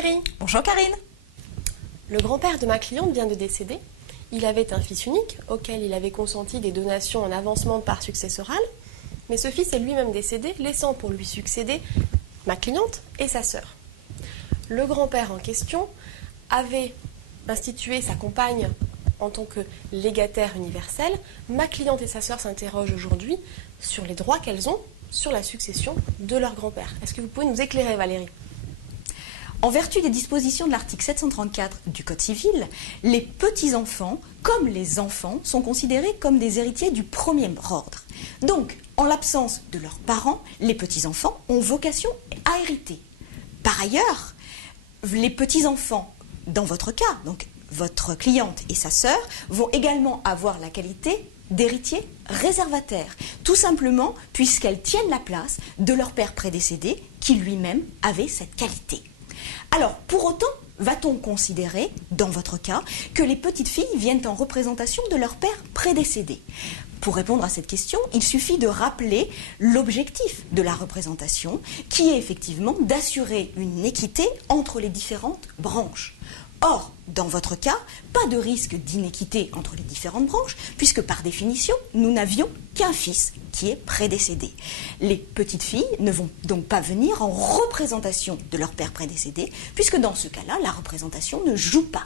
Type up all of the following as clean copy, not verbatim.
Valérie. Bonjour Karine. Le grand-père de ma cliente vient de décéder. Il avait un fils unique auquel il avait consenti des donations en avancement de part successorale, mais ce fils est lui-même décédé, laissant pour lui succéder ma cliente et sa sœur. Le grand-père en question avait institué sa compagne en tant que légataire universel. Ma cliente et sa sœur s'interrogent aujourd'hui sur les droits qu'elles ont sur la succession de leur grand-père. Est-ce que vous pouvez nous éclairer, Valérie ? En vertu des dispositions de l'article 734 du Code civil, les petits-enfants, comme les enfants, sont considérés comme des héritiers du premier ordre. Donc, en l'absence de leurs parents, les petits-enfants ont vocation à hériter. Par ailleurs, les petits-enfants, dans votre cas, donc votre cliente et sa sœur, vont également avoir la qualité d'héritiers réservataires, tout simplement puisqu'elles tiennent la place de leur père prédécédé qui lui-même avait cette qualité. Alors, pour autant, va-t-on considérer, dans votre cas, que les petites filles viennent en représentation de leur père prédécédé ? Pour répondre à cette question, il suffit de rappeler l'objectif de la représentation, qui est effectivement d'assurer une équité entre les différentes branches. Or, dans votre cas, pas de risque d'inéquité entre les différentes branches, puisque par définition, nous n'avions qu'un fils qui est prédécédé. Les petites filles ne vont donc pas venir en représentation de leur père prédécédé, puisque dans ce cas-là, la représentation ne joue pas.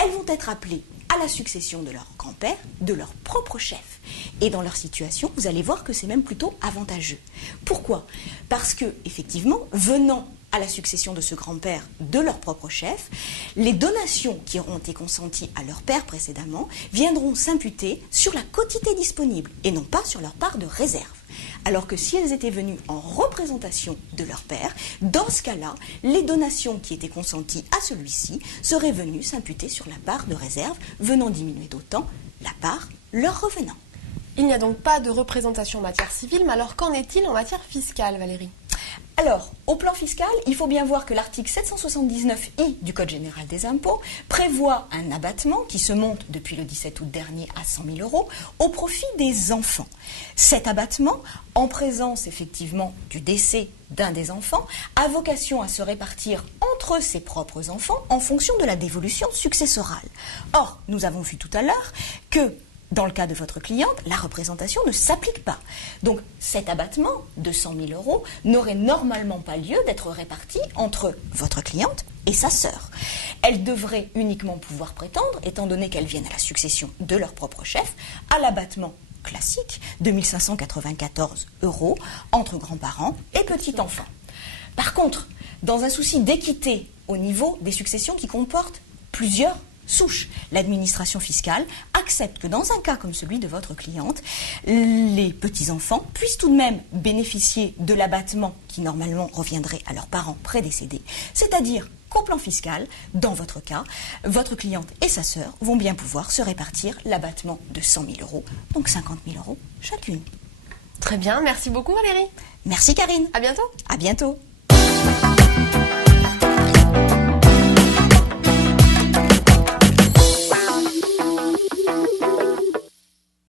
Elles vont être appelées à la succession de leur grand-père, de leur propre chef. Et dans leur situation, vous allez voir que c'est même plutôt avantageux. Pourquoi ? Parce que, effectivement, venant à la succession de ce grand-père de leur propre chef, les donations qui auront été consenties à leur père précédemment viendront s'imputer sur la quotité disponible et non pas sur leur part de réserve. Alors que si elles étaient venues en représentation de leur père, dans ce cas-là, les donations qui étaient consenties à celui-ci seraient venues s'imputer sur la part de réserve, venant diminuer d'autant la part leur revenant. Il n'y a donc pas de représentation en matière civile, mais alors qu'en est-il en matière fiscale, Valérie ? Alors, au plan fiscal, il faut bien voir que l'article 779I du Code général des impôts prévoit un abattement qui se monte depuis le 17 août dernier à 100 000 € au profit des enfants. Cet abattement, en présence effectivement du décès d'un des enfants, a vocation à se répartir entre ses propres enfants en fonction de la dévolution successorale. Or, nous avons vu tout à l'heure que dans le cas de votre cliente, la représentation ne s'applique pas. Donc cet abattement de 100 000 € n'aurait normalement pas lieu d'être réparti entre votre cliente et sa sœur. Elles devraient uniquement pouvoir prétendre, étant donné qu'elles viennent à la succession de leur propre chef, à l'abattement classique de 1 594 € entre grands-parents et petits-enfants. Par contre, dans un souci d'équité au niveau des successions qui comportent plusieurs souche, l'administration fiscale accepte que dans un cas comme celui de votre cliente, les petits-enfants puissent tout de même bénéficier de l'abattement qui normalement reviendrait à leurs parents prédécédés, c'est-à-dire qu'au plan fiscal, dans votre cas, votre cliente et sa sœur vont bien pouvoir se répartir l'abattement de 100 000 €, donc 50 000 € chacune. Très bien, merci beaucoup Valérie. Merci Karine. À bientôt. À bientôt.